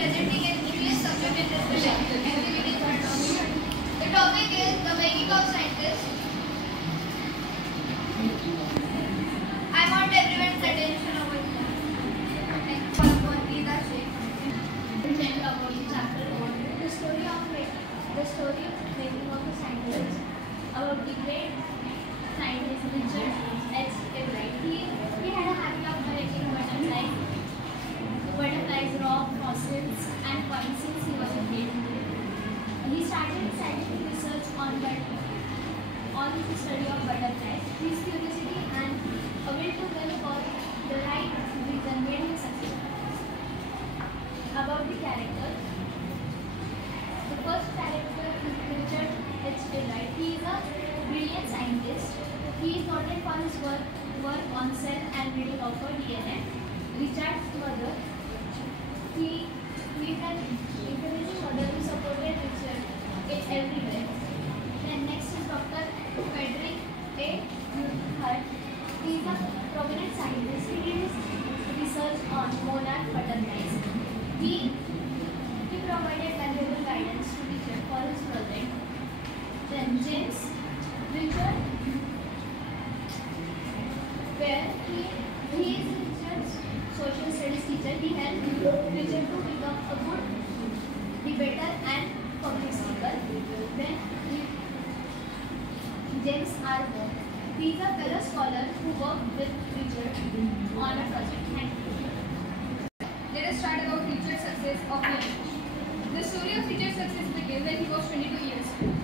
presenting an English subject interested activities are done. The topic is the making of scientists. I want everyone's attention over here. And for Rita Sheikh. About the chapter on the story of making of the scientists. About the great scientist Richard H. Wright. He had a habit of collecting butterflies, rock fossils, and coins since he was a kid. He started scientific research on the study of butterflies. His curiosity and a will to learn for the right reason made him successful. About the character, the first character is Richard H. Wright. He is a brilliant scientist. He is noted for his work on cell and reading of DNA. Richard's mother, he is an encouraging mother who supported Richard in every way. Then next is Dr. Frederick A. Hurt. He is a prominent scientist. He did his research on monarch butterflies. He provided valuable guidance to Richard for his project. Then James Richard, where he is Richard's social studies teacher. He helped Richard to become a good debater and public speaker. Then James R. Moore. He is a fellow scholar who worked with Richard on a project. Let us start about Richard's success of research. The story of Richard's success began when he was 22 years old.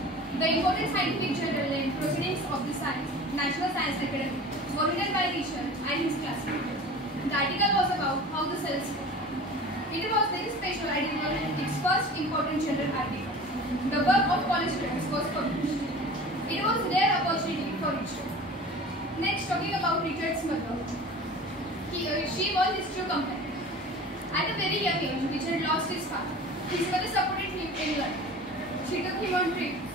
The important scientific journal and proceedings of the National Science Academy were written by Richard and his classmates. The article was about how the cells work. It was very special and it was its first important journal article. The work of college students was published. It was a rare opportunity for Richard. Next, talking about Richard's mother. She was his true companion. At a very young age, Richard lost his father. His mother supported him in life. She took him on trips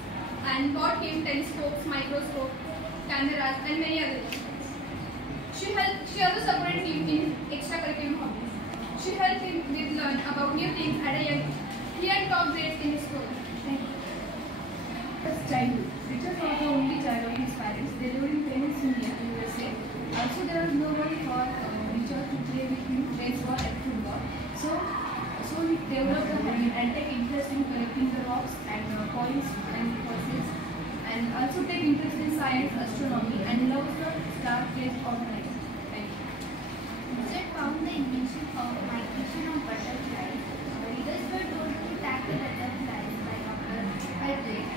and bought him telescopes, microscopes, cameras, and many other things. She also supported him in extracurricular hobbies. She helped him learn about new things at a young age. He had top grades in his school. Thank you. Childhood. Richard was the only child of his parents. They lived in Pennsylvania, USA. Also, there was no one for Richard to play with him, baseball and football. So he developed a habit and take interest in collecting the rocks and coins and fossils, and also take interest in science, astronomy, and loves the star place of night. Richard found the invention of migration of butterflies. Readers were told to tag the butterflies by Dr. Frederick.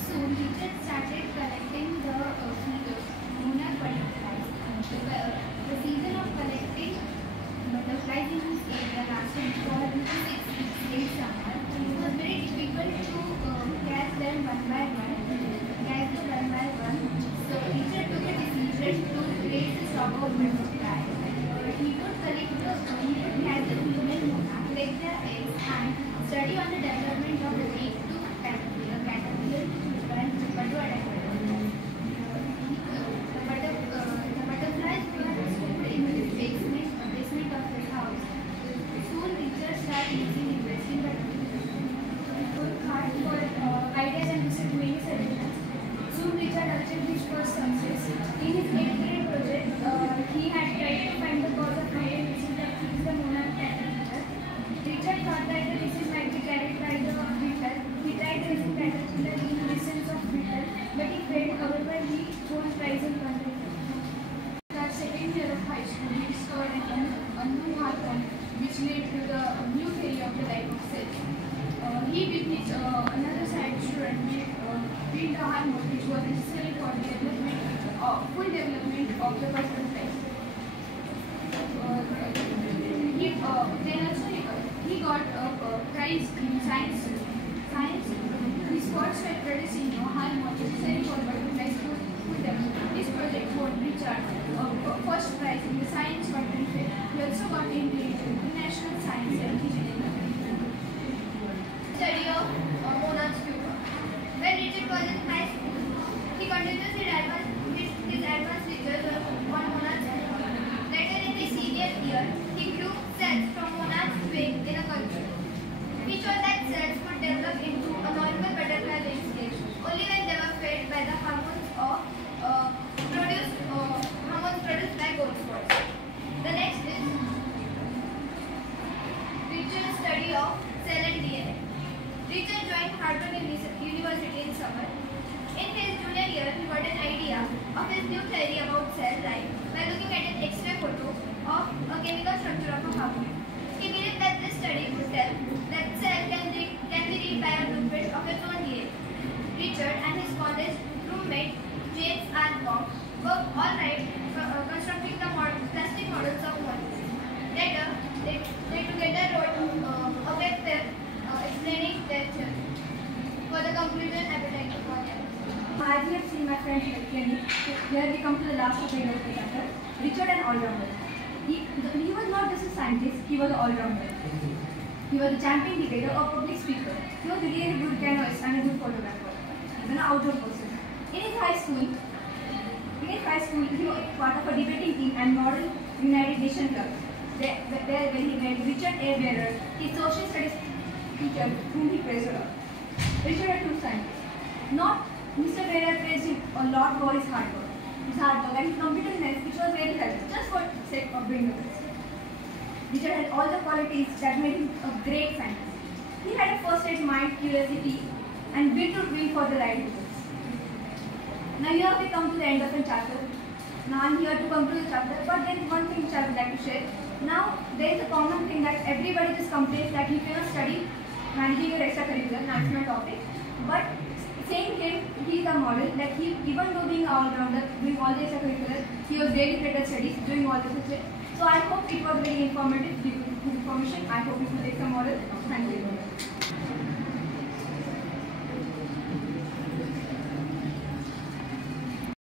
Soon, Richard started collecting the monarch butterflies. The season of collecting butterflies in this area lasted for 6 weeks late summer. It was very difficult to catch them one by one. So Richard took a decision to raise the stock of butterflies. He would catch the female monarch, collect their eggs, and study on the development of the egg to caterpillar to pupa and pupa to adult. The butterflies were stored in the basement of his house. Soon Richard started using investing butterflies. He worked hard for ideas and received many suggestions. Soon Richard achieved his first success. In his 8th grade project, he had tried to find the cause of fire disease that kills the monarch caterpillar. Richard thought that the disease might be carried by the beetle. He tried raising caterpillar in the presence of beetle, but he failed. However, he won prize in country. In the second year of high school, he discovered a new hormone which led to the new theory of the life of cells. He with his another science student built a hormone which was necessary for the full development of the butterfly. He got a prize in science. His first produced in hormone necessary for butterflies to full development. This project won Richard first prize in the science butterfly. He also got into international science and Study of monarch's pupa. When Richard was in high school, he continued his advanced research on monarch's pupa. Later in his senior year, he grew cells from monarch's wing in a culture. study of cell and DNA. Richard joined Harvard University in summer. In his junior year, he got an idea of his new theory about cell life by looking at an X-ray photo of a chemical structure of a heartbeat. He believed that this study would tell that cell can be read by a blueprint of its own DNA. Richard and his college roommate James R. Bock worked all night constructing the plastic models of molecules. Later, they together wrote a paper explaining their theory. For the conclusion, I would like to call them. As you have seen my friend here, here we come to the last of the chapter, Richard an all-rounder. He was not just a scientist, he was an all-rounder. He was a champion debater or public speaker. He was a really good canoeist and a good photographer. He was an outdoor person. In his high school, he was part of a debating team and Model United Nations Club, where he met Richard A. Bearer, his social studies teacher, whom he praised a lot. Richard had two scientists. Not Mr. Bearer praised him a lot for his hard work and his competentness, which was very helpful, just for the sake of being the best. Richard had all the qualities that made him a great scientist. He had a first-rate mind, curiosity, and will to win for the right reasons. Now here we come to the end of the chapter. Now I'm here to conclude the chapter, but there is one thing which I would like to share. Now there is a common thing that everybody just complains that he cannot study managing your extracurricular. Now it's my topic, but saying him, he is a model that he, even though being all-rounder, doing all the extracurricular, he was very great at studies, doing all this. So I hope it was very informative information. I hope you will take some model.